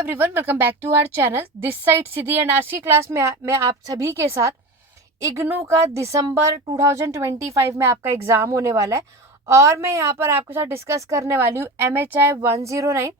Everyone, welcome back to our channel this side Siddhi. And आज की class में मैं आप सभी के साथ इग्नू का दिसंबर 2025 में आपका एग्जाम होने वाला है और मैं यहाँ पर आपके साथ डिस्कस करने वाली हूँ MHI 109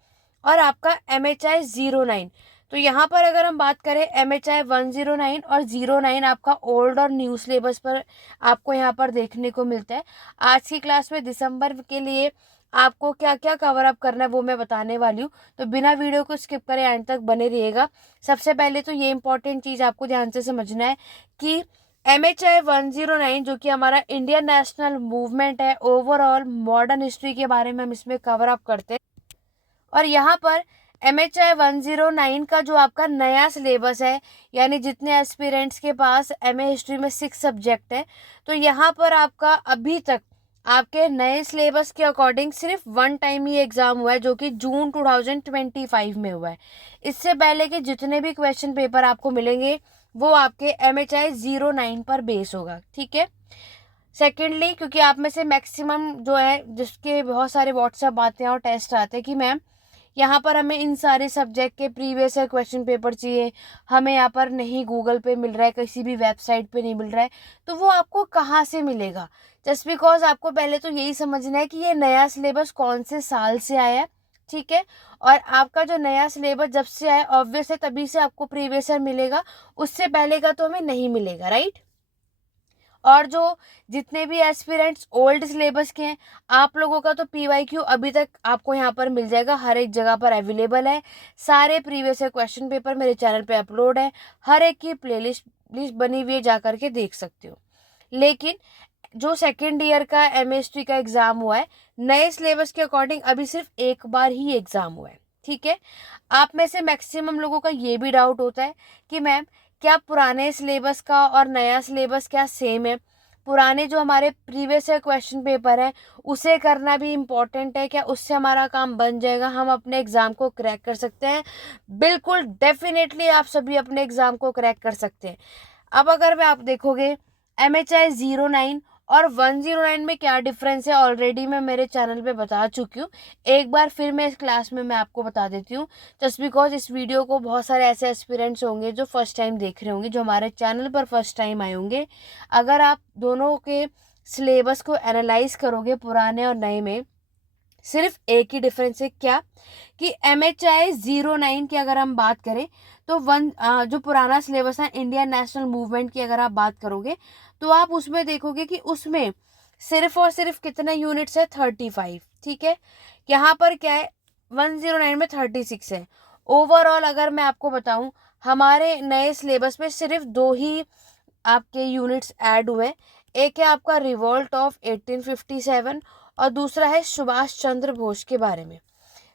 और आपका MHI 09। तो यहाँ पर अगर हम बात करें MHI 109 और 09 आपका ओल्ड और न्यू सिलेबस पर आपको यहाँ पर देखने को मिलता है। आज की क्लास में दिसंबर के लिए आपको क्या क्या कवर अप करना है वो मैं बताने वाली हूँ, तो बिना वीडियो को स्किप करे एंड तक बने रहिएगा। सबसे पहले तो ये इंपॉर्टेंट चीज़ आपको ध्यान से समझना है कि MHI 109 जो कि हमारा इंडियन नेशनल मूवमेंट है, ओवरऑल मॉडर्न हिस्ट्री के बारे में हम इसमें कवर अप करते हैं। और यहाँ पर MHI 109 का जो आपका नया सिलेबस है, यानी जितने एस्पिरेंट्स के पास MA हिस्ट्री में 6 सब्जेक्ट है, तो यहाँ पर आपका अभी तक आपके नए सिलेबस के अकॉर्डिंग सिर्फ वन टाइम ही एग्जाम हुआ है, जो कि जून 2025 में हुआ है। इससे पहले के जितने भी क्वेश्चन पेपर आपको मिलेंगे वो आपके MHI 09 पर बेस होगा, ठीक है। सेकेंडली, क्योंकि आप में से मैक्सिमम जो है जिसके बहुत सारे व्हाट्सएप आते हैं और टेस्ट आते हैं कि मैम यहाँ पर हमें इन सारे सब्जेक्ट के प्रीवियस ईयर क्वेश्चन पेपर चाहिए, हमें यहाँ पर नहीं गूगल पे मिल रहा है, किसी भी वेबसाइट पे नहीं मिल रहा है, तो वो आपको कहाँ से मिलेगा। जस्ट बिकॉज आपको पहले तो यही समझना है कि ये नया सिलेबस कौन से साल से आया है, ठीक है। और आपका जो नया सिलेबस जब से आया ऑब्वियस है तभी से आपको प्रीवियस ईयर मिलेगा, उससे पहले का तो हमें नहीं मिलेगा, राइट। और जो जितने भी एस्पिरेंट्स ओल्ड सिलेबस के हैं, आप लोगों का तो PYQ अभी तक आपको यहाँ पर मिल जाएगा, हर एक जगह पर अवेलेबल है। सारे प्रीवियस ईयर क्वेश्चन पेपर मेरे चैनल पे अपलोड है, हर एक की प्लेलिस्ट बनी हुई है, जा करके देख सकते हो। लेकिन जो सेकेंड ईयर का MA का एग्जाम हुआ है नए सिलेबस के अकॉर्डिंग, अभी सिर्फ एक बार ही एग्जाम हुआ है, ठीक है। आप में से मैक्सिमम लोगों का ये भी डाउट होता है कि मैम क्या पुराने सिलेबस का और नया सिलेबस क्या सेम है, पुराने जो हमारे प्रीवियस ईयर क्वेश्चन पेपर है उसे करना भी इम्पोर्टेंट है क्या, उससे हमारा काम बन जाएगा, हम अपने एग्ज़ाम को क्रैक कर सकते हैं। बिल्कुल डेफिनेटली आप सभी अपने एग्ज़ाम को क्रैक कर सकते हैं। अब अगर मैं आप देखोगे MHI 09 और 109 में क्या डिफरेंस है, ऑलरेडी मैं मेरे चैनल पे बता चुकी हूँ। एक बार फिर मैं इस क्लास में मैं आपको बता देती हूँ, जस्ट बिकॉज इस वीडियो को बहुत सारे ऐसे एस्पिरेंट्स होंगे जो फर्स्ट टाइम देख रहे होंगे, जो हमारे चैनल पर फर्स्ट टाइम आए होंगे। अगर आप दोनों के सिलेबस को एनालाइज करोगे पुराने और नए में, सिर्फ एक ही डिफरेंस है क्या कि MHI 09 की अगर हम बात करें तो जो पुराना सिलेबस है इंडियन नेशनल मूवमेंट की अगर आप बात करोगे तो आप उसमें देखोगे कि उसमें सिर्फ और सिर्फ कितने यूनिट्स है, 35, ठीक है। यहाँ पर क्या है 109 में 36 है। ओवरऑल अगर मैं आपको बताऊं हमारे नए सिलेबस में सिर्फ 2 ही आपके यूनिट्स ऐड हुए। एक है आपका रिवॉल्ट ऑफ 1857 और दूसरा है सुभाष चंद्र बोस के बारे में।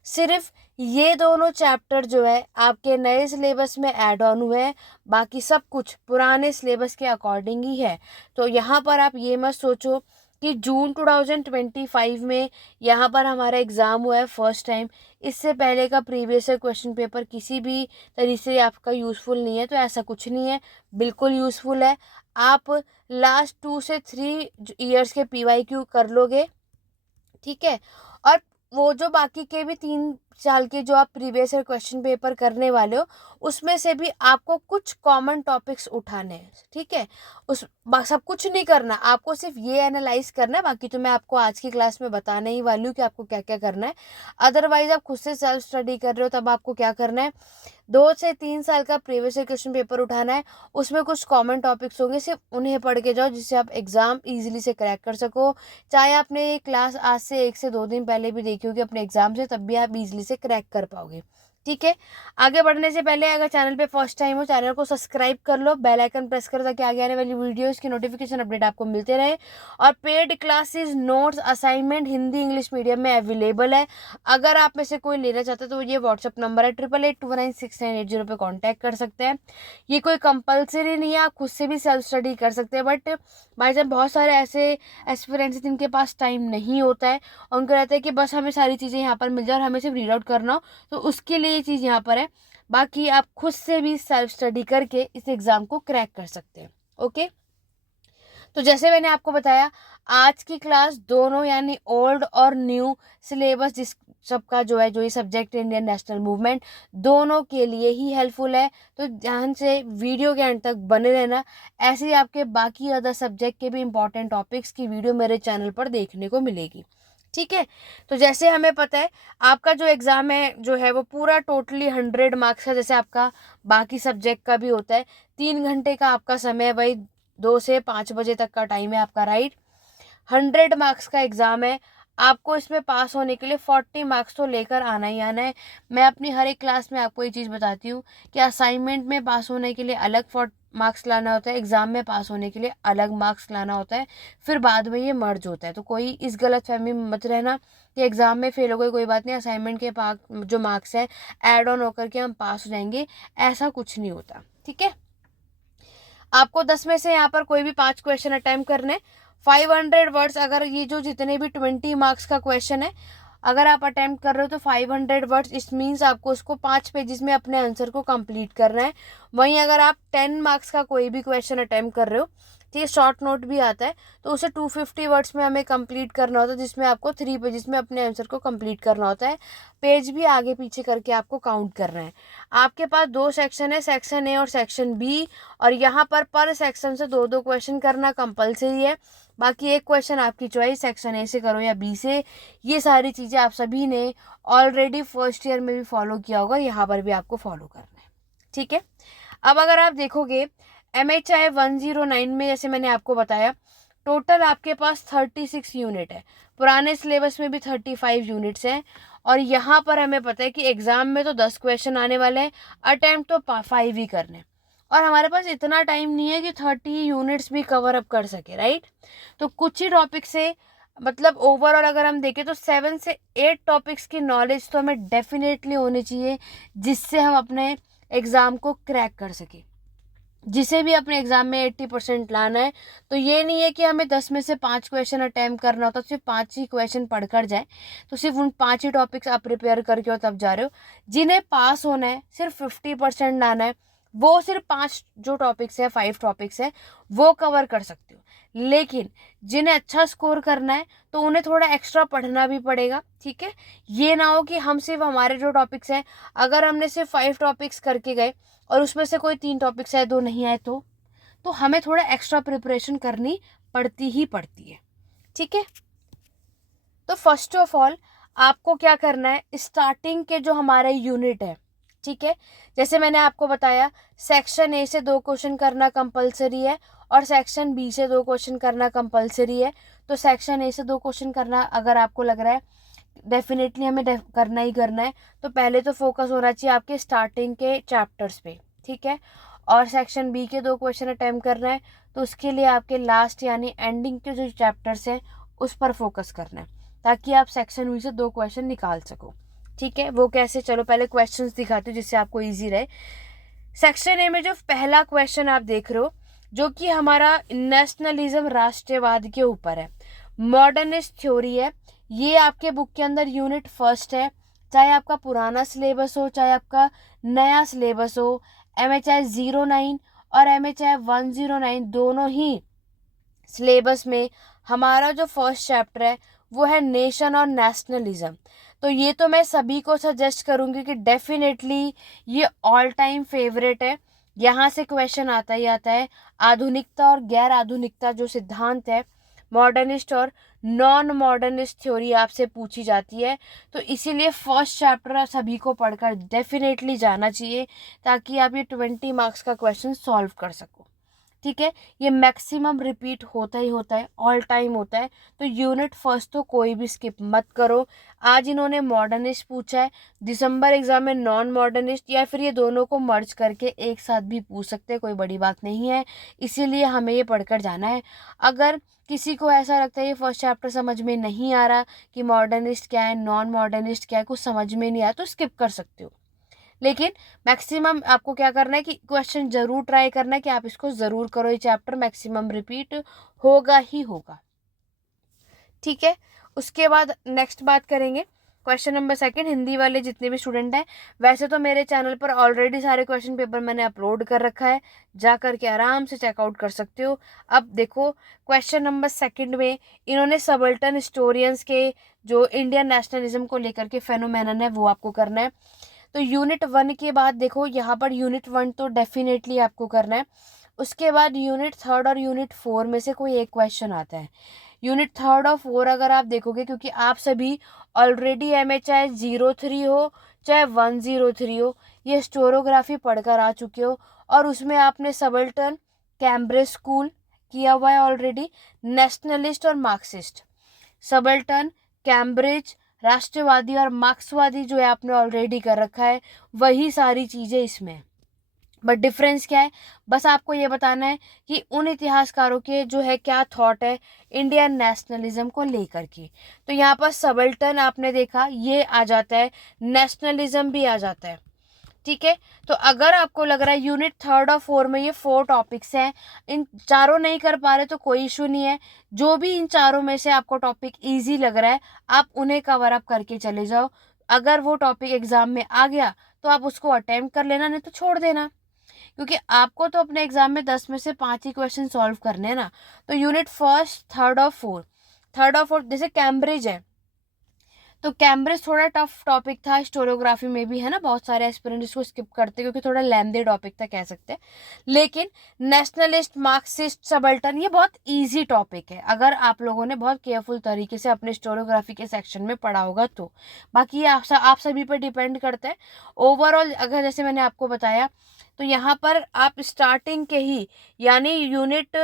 सिर्फ ये दोनों चैप्टर जो है आपके नए सिलेबस में ऐड ऑन हुए हैं, बाकी सब कुछ पुराने सिलेबस के अकॉर्डिंग ही है। तो यहाँ पर आप ये मत सोचो कि जून 2025 में यहाँ पर हमारा एग्ज़ाम हुआ है फर्स्ट टाइम, इससे पहले का प्रीवियस क्वेश्चन पेपर किसी भी तरीके से आपका यूज़फुल नहीं है, तो ऐसा कुछ नहीं है, बिल्कुल यूज़फुल है। आप लास्ट 2 से 3 ईयर्स के PYQ कर लोगे, ठीक है। और वो जो बाकी के भी 3 साल के जो आप प्रीवियस ईयर क्वेश्चन पेपर करने वाले हो उसमें से भी आपको कुछ कॉमन टॉपिक्स उठाने हैं, ठीक है। सब कुछ नहीं करना, आपको सिर्फ ये एनालाइज करना है, बाकी तो मैं आपको आज की क्लास में बताने ही वाली हूँ कि आपको क्या क्या करना है। अदरवाइज आप खुद से सेल्फ स्टडी कर रहे हो तब आपको क्या करना है, 2 से 3 साल का प्रीवियस ईयर क्वेश्चन पेपर उठाना है, उसमें कुछ कॉमन टॉपिक्स होंगे, सिर्फ उन्हें पढ़ के जाओ जिससे आप एग्जाम इजीली से क्रैक कर सको। चाहे आपने ये क्लास आज से 1 से 2 दिन पहले भी देखी होगी अपने एग्जाम से, तब भी आप इजीली से क्रैक कर पाओगे, ठीक है। आगे बढ़ने से पहले अगर चैनल पे फर्स्ट टाइम हो चैनल को सब्सक्राइब कर लो, बेल आइकन प्रेस करो ताकि आगे आने वाली वीडियोस की नोटिफिकेशन अपडेट आपको मिलते रहे। और paid classes notes assignment Hindi English medium में अवेलेबल है। अगर आप में से कोई लेना चाहता है तो ये व्हाट्सअप नंबर है 8882196980 पे कॉन्टैक्ट कर सकते हैं। ये कोई कंपलसरी नहीं है, आप खुद से भी सेल्फ स्टडी कर सकते हैं, बट बाई चांस बहुत सारे ऐसे एस्पिरेंट्स जिनके पास टाइम नहीं होता है, उनको रहता है कि बस हमें सारी चीज़ें यहाँ पर मिल जाए और हमें सिर्फ रीड आउट करना हो, तो उसके लिए ये चीज़ यहाँ पर है। बाकी आप खुद से भी सेल्फ स्टडी करके इस एग्ज़ाम को क्रैक कर सकते हैं, ओके। तो जैसे मैंने आपको बताया आज की क्लास दोनों यानी ओल्ड और न्यू सिलेबस सबका जो है, जो ये सब्जेक्ट इंडियन नेशनल मूवमेंट, दोनों के लिए ही हेल्पफुल है। तो ध्यान से वीडियो के अंत तक बने रहना। ऐसे ही आपके बाकी अदर सब्जेक्ट के भी इंपॉर्टेंट टॉपिक्स की वीडियो मेरे चैनल पर देखने को मिलेगी, ठीक है। तो जैसे हमें पता है आपका जो एग्ज़ाम है जो है वो पूरा टोटली 100 मार्क्स का, जैसे आपका बाकी सब्जेक्ट का भी होता है। 3 घंटे का आपका समय है, वही 2 से 5 बजे तक का टाइम है आपका, राइट। 100 मार्क्स का एग्ज़ाम है। आपको इसमें पास होने के लिए 40 मार्क्स तो लेकर आना ही आना है। मैं अपनी हर एक क्लास में आपको ये चीज़ बताती हूँ कि असाइनमेंट में पास होने के लिए अलग मार्क्स लाना होता है, एग्ज़ाम में पास होने के लिए अलग मार्क्स लाना होता है, फिर बाद में ये मर्ज होता है। तो कोई इस गलतफहमी में मत रहना कि एग्ज़ाम में फेल हो गए कोई बात नहीं, असाइनमेंट के जो मार्क्स है ऐड ऑन होकर के हम पास हो जाएंगे, ऐसा कुछ नहीं होता, ठीक है। आपको 10 में से यहाँ पर कोई भी 5 क्वेश्चन अटेम्प्ट करने, 500 वर्ड्स, अगर ये जो जितने भी 20 मार्क्स का क्वेश्चन है अगर आप अटेम्प्ट कर रहे हो तो 500 वर्ड्स, इस मीन्स आपको उसको 5 पेजेस में अपने आंसर को कंप्लीट करना है। वहीं अगर आप 10 मार्क्स का कोई भी क्वेश्चन अटेम्प्ट कर रहे हो, तो ये शॉर्ट नोट भी आता है, तो उसे 250 वर्ड्स में हमें कंप्लीट करना होता है, जिसमें आपको 3 पेजेस में अपने आंसर को कंप्लीट करना होता है। पेज भी आगे पीछे करके आपको काउंट करना है। आपके पास 2 सेक्शन है, सेक्शन ए और सेक्शन बी, और यहाँ पर सेक्शन से 2-2 क्वेश्चन करना कंपलसरी है। बाकी एक क्वेश्चन आपकी चॉइस, सेक्शन ए से करो या बी से। ये सारी चीज़ें आप सभी ने ऑलरेडी फर्स्ट ईयर में भी फॉलो किया होगा, यहाँ पर भी आपको फॉलो करना है, ठीक है। अब अगर आप देखोगे MHI 109 में, जैसे मैंने आपको बताया, टोटल आपके पास 36 यूनिट है। पुराने सिलेबस में भी 35 यूनिट्स हैं, और यहाँ पर हमें पता है कि एग्ज़ाम में तो 10 क्वेश्चन आने वाले हैं, अटैम्प्ट तो 5 ही करने, और हमारे पास इतना टाइम नहीं है कि 30 यूनिट्स भी कवर अप कर सके, राइट। तो कुछ ही टॉपिक से, मतलब ओवरऑल अगर हम देखें तो 7 से 8 टॉपिक्स की नॉलेज तो हमें डेफिनेटली होनी चाहिए, जिससे हम अपने एग्ज़ाम को क्रैक कर सकें। जिसे भी अपने एग्जाम में 80% लाना है, तो ये नहीं है कि हमें 10 में से 5 क्वेश्चन अटैम्प्ट करना होता, सिर्फ 5 ही क्वेश्चन पढ़कर जाए, तो सिर्फ उन 5 ही टॉपिक्स आप प्रिपेयर करके हो तब जा रहे हो। जिन्हें पास होना है, सिर्फ 50% लाना है, वो सिर्फ 5 जो टॉपिक्स है, 5 टॉपिक्स है, वो कवर कर सकते हो। लेकिन जिन्हें अच्छा स्कोर करना है तो उन्हें थोड़ा एक्स्ट्रा पढ़ना भी पड़ेगा, ठीक है। ये ना हो कि हम सिर्फ हमारे जो टॉपिक्स हैं, अगर हमने सिर्फ 5 टॉपिक्स करके गए और उसमें से कोई 3 टॉपिक्स है, 2 नहीं आए, तो हमें थोड़ा एक्स्ट्रा प्रिपरेशन करनी पड़ती ही पड़ती है, ठीक है। तो फर्स्ट ऑफ ऑल आपको क्या करना है, स्टार्टिंग के जो हमारे यूनिट है, ठीक है, जैसे मैंने आपको बताया सेक्शन ए से 2 क्वेश्चन करना कंपलसरी है और सेक्शन बी से 2 क्वेश्चन करना कंपलसरी है। तो सेक्शन ए से 2 क्वेश्चन करना अगर आपको लग रहा है डेफिनेटली हमें करना ही करना है, तो पहले तो फोकस होना चाहिए आपके स्टार्टिंग के चैप्टर्स पे, ठीक है। और सेक्शन बी के 2 क्वेश्चन अटेम्प्ट करना है, तो उसके लिए आपके लास्ट यानी एंडिंग के जो चैप्टर्स हैं उस पर फोकस करना है, ताकि आप सेक्शन बी से 2 क्वेश्चन निकाल सको, ठीक है। वो कैसे, चलो पहले क्वेश्चंस दिखाती हूँ जिससे आपको ईजी रहे। सेक्शन ए में जो पहला क्वेश्चन आप देख रहे हो, जो कि हमारा नेशनलिज्म, राष्ट्रवाद के ऊपर है, मॉडर्निस्ट थ्योरी है। ये आपके बुक के अंदर यूनिट फर्स्ट है, चाहे आपका पुराना सिलेबस हो चाहे आपका नया सिलेबस हो। MHI 09 और MHI 109 दोनों ही सिलेबस में हमारा जो फर्स्ट चैप्टर है वो है नेशन और नेशनलिज्म। तो ये तो मैं सभी को सजेस्ट करूँगी कि डेफिनेटली ये ऑल टाइम फेवरेट है। यहाँ से क्वेश्चन आता ही आता है। आधुनिकता और गैर आधुनिकता जो सिद्धांत है, मॉडर्निस्ट और नॉन मॉडर्निस्ट थ्योरी आपसे पूछी जाती है। तो इसीलिए फर्स्ट चैप्टर सभी को पढ़कर डेफिनेटली जाना चाहिए, ताकि आप ये 20 मार्क्स का क्वेश्चन सॉल्व कर सको, ठीक है। ये मैक्सिमम रिपीट होता ही होता है, ऑल टाइम होता है। तो यूनिट फर्स्ट तो कोई भी स्किप मत करो। आज इन्होंने मॉडर्निस्ट पूछा है, दिसंबर एग्जाम में नॉन मॉडर्निस्ट, या फिर ये दोनों को मर्ज करके एक साथ भी पूछ सकते हैं, कोई बड़ी बात नहीं है। इसीलिए हमें ये पढ़कर जाना है। अगर किसी को ऐसा लगता है ये फर्स्ट चैप्टर समझ में नहीं आ रहा कि मॉडर्निस्ट क्या है, नॉन मॉडर्निस्ट क्या है, कुछ समझ में नहीं आया, तो स्किप कर सकते हो। लेकिन मैक्सिमम आपको क्या करना है कि क्वेश्चन जरूर ट्राई करना है कि आप इसको जरूर करो, ये चैप्टर मैक्सिमम रिपीट होगा ही होगा, ठीक है। उसके बाद नेक्स्ट बात करेंगे क्वेश्चन नंबर सेकंड, हिंदी वाले जितने भी स्टूडेंट हैं, वैसे तो मेरे चैनल पर ऑलरेडी सारे क्वेश्चन पेपर मैंने अपलोड कर रखा है, जा करके आराम से चेकआउट कर सकते हो। अब देखो क्वेश्चन नंबर सेकंड में इन्होंने सबल्टन हिस्टोरियंस के जो इंडियन नेशनलिज्म को लेकर के फेनोमेनन है वो आपको करना है। तो यूनिट 1 के बाद देखो यहाँ पर यूनिट 1 तो डेफिनेटली आपको करना है। उसके बाद यूनिट 3 और यूनिट 4 में से कोई एक क्वेश्चन आता है। यूनिट 3 और 4 अगर आप देखोगे, क्योंकि आप सभी ऑलरेडी चाहे 03 हो चाहे 103 हो, ये स्टोरोग्राफी पढ़कर आ चुके हो और उसमें आपने सबल्टन, कैम्ब्रिज स्कूल किया हुआ है ऑलरेडी, नेशनलिस्ट और मार्क्सिस्ट। सबल्टन, कैम्ब्रिज, राष्ट्रवादी और मार्क्सवादी जो है आपने ऑलरेडी कर रखा है, वही सारी चीज़ें इसमें। बट डिफरेंस क्या है, बस आपको ये बताना है कि उन इतिहासकारों के जो है क्या थॉट है इंडियन नेशनलिज्म को लेकर के। तो यहाँ पर सबल्टन आपने देखा ये आ जाता है, नेशनलिज्म भी आ जाता है, ठीक है। तो अगर आपको लग रहा है यूनिट 3 और 4 में ये 4 टॉपिक्स हैं, इन चारों नहीं कर पा रहे तो कोई इशू नहीं है, जो भी इन चारों में से आपको टॉपिक ईजी लग रहा है आप उन्हें कवर अप करके चले जाओ। अगर वो टॉपिक एग्जाम में आ गया तो आप उसको अटेम्प्ट कर लेना, नहीं तो छोड़ देना, क्योंकि आपको तो अपने एग्जाम में 10 में से 5 ही क्वेश्चन सॉल्व करने हैं ना। तो यूनिट फर्स्ट, थर्ड और फोर्थ जैसे कैम्ब्रिज है, तो कैम्ब्रिज थोड़ा टफ टॉपिक था, हिस्टोरियोग्राफी में भी है ना, बहुत सारे एस्पिरेंट इसको स्किप करते क्योंकि थोड़ा लेंथी टॉपिक था कह सकते हैं। लेकिन नेशनलिस्ट, मार्क्सिस्ट, सबल्टन ये बहुत इजी टॉपिक है अगर आप लोगों ने बहुत केयरफुल तरीके से अपने हिस्टोरियोग्राफी के सेक्शन में पढ़ा होगा तो। बाकी ये आप सभी पर डिपेंड करता है। ओवरऑल अगर जैसे मैंने आपको बताया तो यहाँ पर आप स्टार्टिंग के ही यानी यूनिट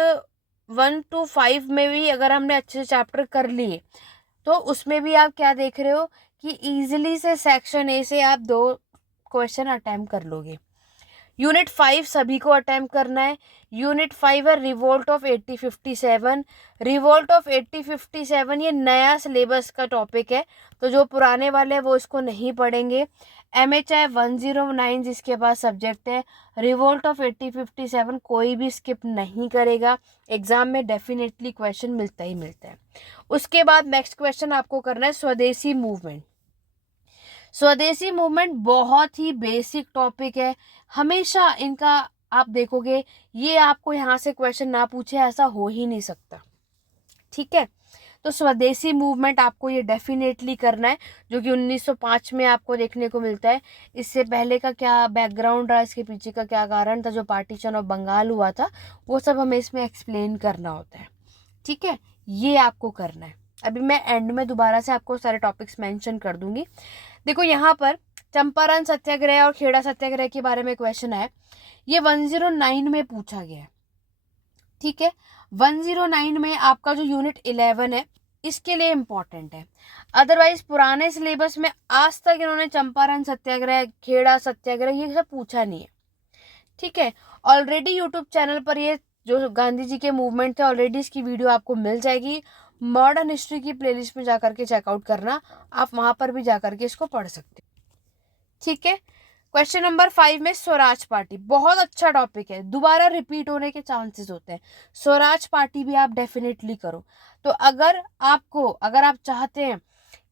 1 to 5 में भी अगर हमने अच्छे से चैप्टर कर लिए तो उसमें भी आप क्या देख रहे हो कि इजीली से सेक्शन ए से आप 2 क्वेश्चन अटेम्प्ट कर लोगे। यूनिट 5 सभी को अटेम्प्ट करना है। यूनिट 5 है रिवोल्ट ऑफ 1857। रिवोल्ट ऑफ 1857 ये नया सिलेबस का टॉपिक है, तो जो पुराने वाले हैं वो इसको नहीं पढ़ेंगे। MHI 109 जिसके पास सब्जेक्ट है रिवोल्ट ऑफ 1857 कोई भी स्किप नहीं करेगा, एग्जाम में डेफिनेटली क्वेश्चन मिलता ही मिलता है। उसके बाद नेक्स्ट क्वेश्चन आपको करना है स्वदेशी मूवमेंट। स्वदेशी मूवमेंट बहुत ही बेसिक टॉपिक है, हमेशा इनका आप देखोगे ये आपको यहाँ से क्वेश्चन ना पूछे ऐसा हो ही नहीं सकता, ठीक है। तो स्वदेशी मूवमेंट आपको ये डेफिनेटली करना है, जो कि 1905 में आपको देखने को मिलता है। इससे पहले का क्या बैकग्राउंड रहा, इसके पीछे का क्या कारण था, जो पार्टीशन ऑफ बंगाल हुआ था वो सब हमें इसमें एक्सप्लेन करना होता है, ठीक है। ये आपको करना है। अभी मैं एंड में दोबारा से आपको सारे टॉपिक्स मेंशन कर दूंगी। देखो यहाँ पर चंपारण सत्याग्रह और खेड़ा सत्याग्रह के बारे में क्वेश्चन है, ये 109 में पूछा गया है, ठीक है। 109 में आपका जो यूनिट 11 है इसके लिए इम्पोर्टेंट है। अदरवाइज पुराने सिलेबस में आज तक इन्होंने चंपारण सत्याग्रह, खेड़ा सत्याग्रह ये सब पूछा नहीं है, ठीक है। ऑलरेडी यूट्यूब चैनल पर ये जो गांधी जी के मूवमेंट थे ऑलरेडी इसकी वीडियो आपको मिल जाएगी। मॉडर्न हिस्ट्री की प्लेलिस्ट में जाकर के चेकआउट करना, आप वहां पर भी जाकर के इसको पढ़ सकते, ठीक है। क्वेश्चन नंबर 5 में स्वराज पार्टी बहुत अच्छा टॉपिक है, दोबारा रिपीट होने के चांसेस होते हैं। स्वराज पार्टी भी आप डेफिनेटली करो। तो अगर आप चाहते हैं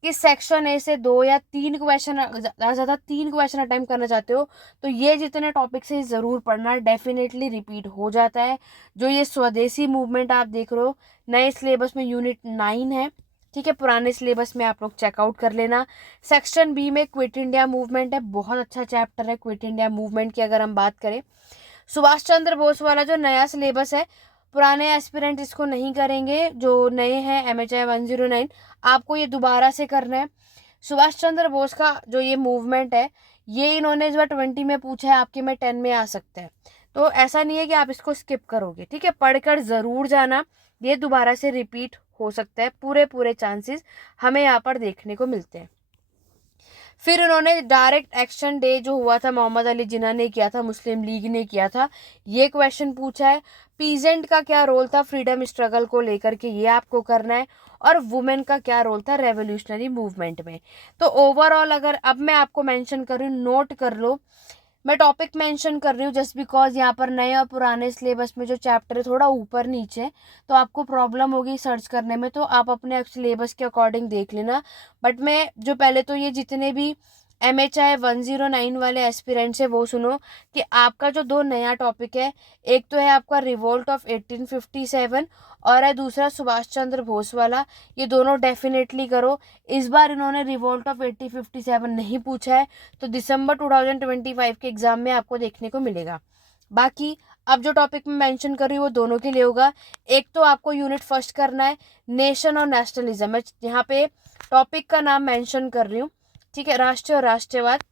कि सेक्शन ए से 2 या 3 क्वेश्चन, ज़्यादा 3 क्वेश्चन अटेम्प्ट करना चाहते हो तो ये जितने टॉपिक से ज़रूर पढ़ना, डेफिनेटली रिपीट हो जाता है। जो ये स्वदेशी मूवमेंट आप देख रहे हो नए सिलेबस में यूनिट 9 है, ठीक है। पुराने सिलेबस में आप लोग चेकआउट कर लेना। सेक्शन बी में क्विट इंडिया मूवमेंट है, बहुत अच्छा चैप्टर है क्विट इंडिया मूवमेंट की। अगर हम बात करें सुभाष चंद्र बोस वाला जो नया सिलेबस है, पुराने एस्पिरेंट इसको नहीं करेंगे, जो नए हैं MHI 109 आपको ये दोबारा से करना है। सुभाष चंद्र बोस का जो ये मूवमेंट है ये इन्होंने इस बार 20 में पूछा है, आपके में 10 में आ सकता है, तो ऐसा नहीं है कि आप इसको स्किप करोगे, ठीक है। पढ़कर ज़रूर जाना, ये दोबारा से रिपीट हो सकता है, पूरे चांसेस हमें यहाँ पर देखने को मिलते हैं। फिर उन्होंने डायरेक्ट एक्शन डे जो हुआ था मोहम्मद अली जिन्ना ने किया था, मुस्लिम लीग ने किया था, ये क्वेश्चन पूछा है। पीजेंट का क्या रोल था फ्रीडम स्ट्रगल को लेकर के, ये आपको करना है। और वुमेन का क्या रोल था रेवोल्यूशनरी मूवमेंट में। तो ओवरऑल अगर अब मैं आपको मेंशन करूँ, नोट कर लो, मैं टॉपिक मेंशन कर रही हूँ जस्ट बिकॉज यहाँ पर नए और पुराने सिलेबस में जो चैप्टर है थोड़ा ऊपर नीचे है, तो आपको प्रॉब्लम होगी सर्च करने में, तो आप अपने सिलेबस के अकॉर्डिंग देख लेना। बट मैं जो पहले तो ये जितने भी MHI 109 वाले एस्पिरेंट्स है वो सुनो कि आपका जो दो नया टॉपिक है, एक तो है आपका रिवोल्ट ऑफ 1857 और है दूसरा सुभाष चंद्र बोस वाला। ये दोनों डेफिनेटली करो। इस बार इन्होंने रिवोल्ट ऑफ 1857 नहीं पूछा है, तो दिसंबर 2025 के एग्जाम में आपको देखने को मिलेगा। बाकी अब जो टॉपिक मैं मेंशन कर रही हूँ वो दोनों के लिए होगा। एक तो आपको यूनिट फर्स्ट करना है नेशन और नेशनलिज्म। मैं यहाँ पे टॉपिक का नाम मेंशन कर रही हूँ, ठीक है, राष्ट्र और राष्ट्रवाद।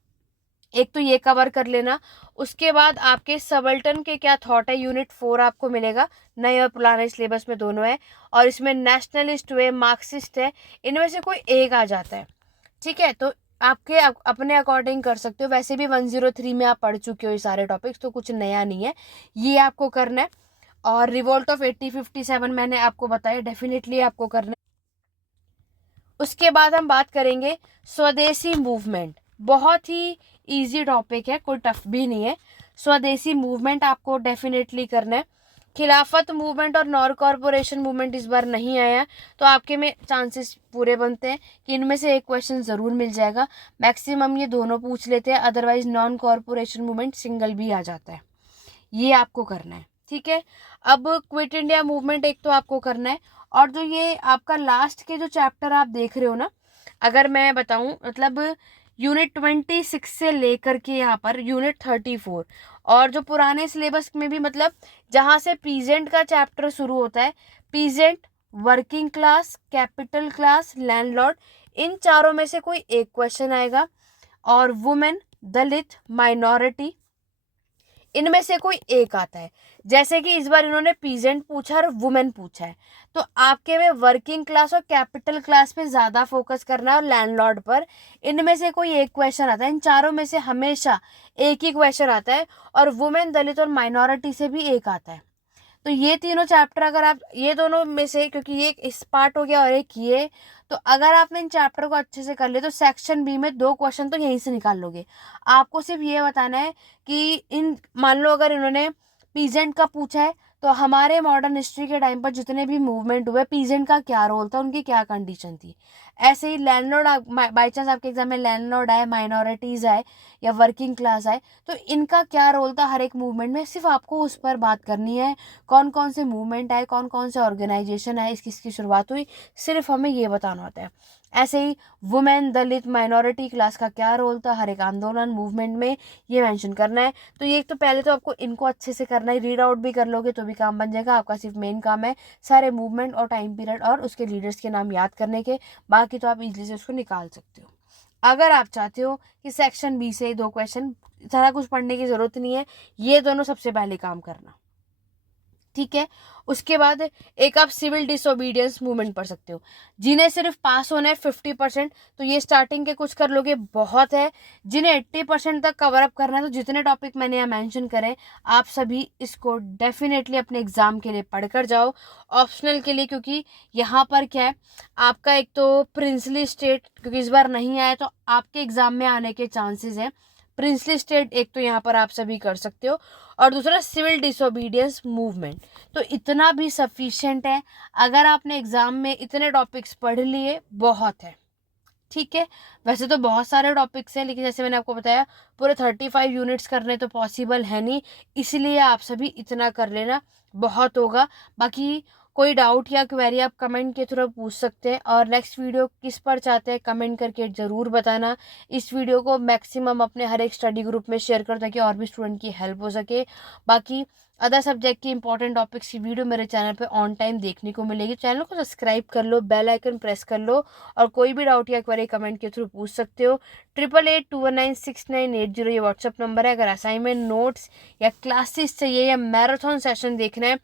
एक तो ये कवर कर लेना। उसके बाद आपके सबल्टन के क्या थॉट है, यूनिट 4 आपको मिलेगा। नए और पुराने सिलेबस में दोनों है, और इसमें नेशनलिस्ट है, मार्क्सिस्ट है, इनमें से कोई एक आ जाता है, ठीक है। तो आपके अपने अकॉर्डिंग कर सकते हो। वैसे भी 103 में आप पढ़ चुके हो ये सारे टॉपिक्स, तो कुछ नया नहीं है, ये आपको करना है। और रिवोल्ट ऑफ 1857 मैंने आपको बताया, डेफिनेटली आपको करना है। उसके बाद हम बात करेंगे स्वदेशी मूवमेंट। बहुत ही इजी टॉपिक है, कोई टफ भी नहीं है। स्वदेशी मूवमेंट आपको डेफिनेटली करना है। खिलाफत मूवमेंट और नॉन कॉरपोरेशन मूवमेंट इस बार नहीं आया, तो आपके में चांसेस पूरे बनते हैं कि इनमें से एक क्वेश्चन ज़रूर मिल जाएगा। मैक्सिमम ये दोनों पूछ लेते हैं, otherwise non corporation movement single भी आ जाता है। ये आपको करना है, ठीक है। अब क्विट इंडिया मूवमेंट एक तो आपको करना है। और जो ये आपका लास्ट के जो चैप्टर आप देख रहे हो ना, अगर मैं बताऊं, मतलब यूनिट 26 से लेकर के यहाँ पर यूनिट 34, और जो पुराने सिलेबस में भी, मतलब जहाँ से पीजेंट का चैप्टर शुरू होता है, peasant, working class, capital class, landlord, इन चारों में से कोई एक क्वेश्चन आएगा। और वुमेन, दलित, माइनॉरिटी, इनमें से कोई एक आता है। जैसे कि इस बार इन्होंने पीजेंट पूछा और वुमेन पूछा है, तो आपके में वर्किंग क्लास और कैपिटल क्लास पे ज़्यादा फोकस करना है और लैंडलॉर्ड पर। इनमें से कोई एक क्वेश्चन आता है, इन चारों में से हमेशा एक ही क्वेश्चन आता है, और वुमेन, दलित और माइनॉरिटी से भी एक आता है। तो ये तीनों चैप्टर अगर आप ये दोनों में से, क्योंकि ये इस पार्ट हो गया और एक ये, तो अगर आपने इन चैप्टर को अच्छे से कर लिया तो सेक्शन बी में 2 क्वेश्चन तो यहीं से निकाल लोगे। आपको सिर्फ ये बताना है कि इन, मान लो अगर इन्होंने पीजेंट का पूछा है, तो हमारे मॉडर्न हिस्ट्री के टाइम पर जितने भी मूवमेंट हुए, पीजेंट का क्या रोल था, उनकी क्या कंडीशन थी। ऐसे ही लैंडलॉर्ड, बाई चांस आपके एग्जाम में लैंडलॉर्ड आए, माइनॉरिटीज़ आए या वर्किंग क्लास आए, तो इनका क्या रोल था हर एक मूवमेंट में, सिर्फ आपको उस पर बात करनी है। कौन कौन से मूवमेंट आए, कौन कौन से ऑर्गेनाइजेशन आए, किसकी शुरुआत हुई, सिर्फ हमें ये बताना होता है। ऐसे ही वुमेन, दलित, माइनॉरिटी क्लास का क्या रोल था हर एक आंदोलन, मूवमेंट में, ये मेंशन करना है। तो ये तो पहले तो आपको इनको अच्छे से करना है, रीड आउट भी कर लोगे तो भी काम बन जाएगा। आपका सिर्फ मेन काम है सारे मूवमेंट और टाइम पीरियड और उसके लीडर्स के नाम याद करने के, बाकी तो आप इजीली से उसको निकाल सकते हो। अगर आप चाहते हो कि सेक्शन बी से 2 क्वेश्चन, सारा कुछ पढ़ने की जरूरत नहीं है, ये दोनों सबसे पहले काम करना, ठीक है। उसके बाद एक आप सिविल डिसोबीडियंस मूवमेंट पढ़ सकते हो। जिन्हें सिर्फ पास होना है 50%, तो ये स्टार्टिंग के कुछ कर लोगे, बहुत है। जिन्हें 80% तक कवर अप करना है, तो जितने टॉपिक मैंने यहाँ मेंशन करे, आप सभी इसको डेफिनेटली अपने एग्जाम के लिए पढ़कर जाओ, ऑप्शनल के लिए। क्योंकि यहाँ पर क्या है, आपका एक तो प्रिंसली स्टेट, क्योंकि इस बार नहीं आया, तो आपके एग्जाम में आने के चांसेस हैं। प्रिंसली स्टेट एक तो यहाँ पर आप सभी कर सकते हो, और दूसरा सिविल डिसोबीडियंस मूवमेंट, तो इतना भी सफिशिएंट है। अगर आपने एग्जाम में इतने टॉपिक्स पढ़ लिए, बहुत है, ठीक है। वैसे तो बहुत सारे टॉपिक्स हैं, लेकिन जैसे मैंने आपको बताया पूरे 35 यूनिट्स करने तो पॉसिबल है नहीं, इसलिए आप सभी इतना कर लेना, बहुत होगा। बाकी कोई डाउट या क्वेरी आप कमेंट के थ्रू पूछ सकते हैं, और नेक्स्ट वीडियो किस पर चाहते हैं कमेंट करके ज़रूर बताना। इस वीडियो को मैक्सिमम अपने हर एक स्टडी ग्रुप में शेयर करो ताकि और भी स्टूडेंट की हेल्प हो सके। बाकी अदर सब्जेक्ट की इंपॉर्टेंट टॉपिक्स की वीडियो मेरे चैनल पे ऑन टाइम देखने को मिलेगी। चैनल को सब्सक्राइब कर लो, बेल आइकन प्रेस कर लो, और कोई भी डाउट या क्वेरी कमेंट के थ्रू पूछ सकते हो। 8881969880 ये व्हाट्सअप नंबर है। अगर असाइनमेंट, नोट्स या क्लासेस चाहिए या मैराथन सेशन देखना है,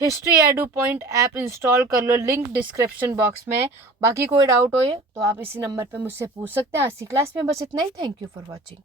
history edu point app install कर लो, लिंक डिस्क्रिप्शन बॉक्स में है। बाकी कोई डाउट हो तो आप इसी नंबर पे मुझसे पूछ सकते हैं। आज की क्लास में बस इतना ही। Thank you for watching.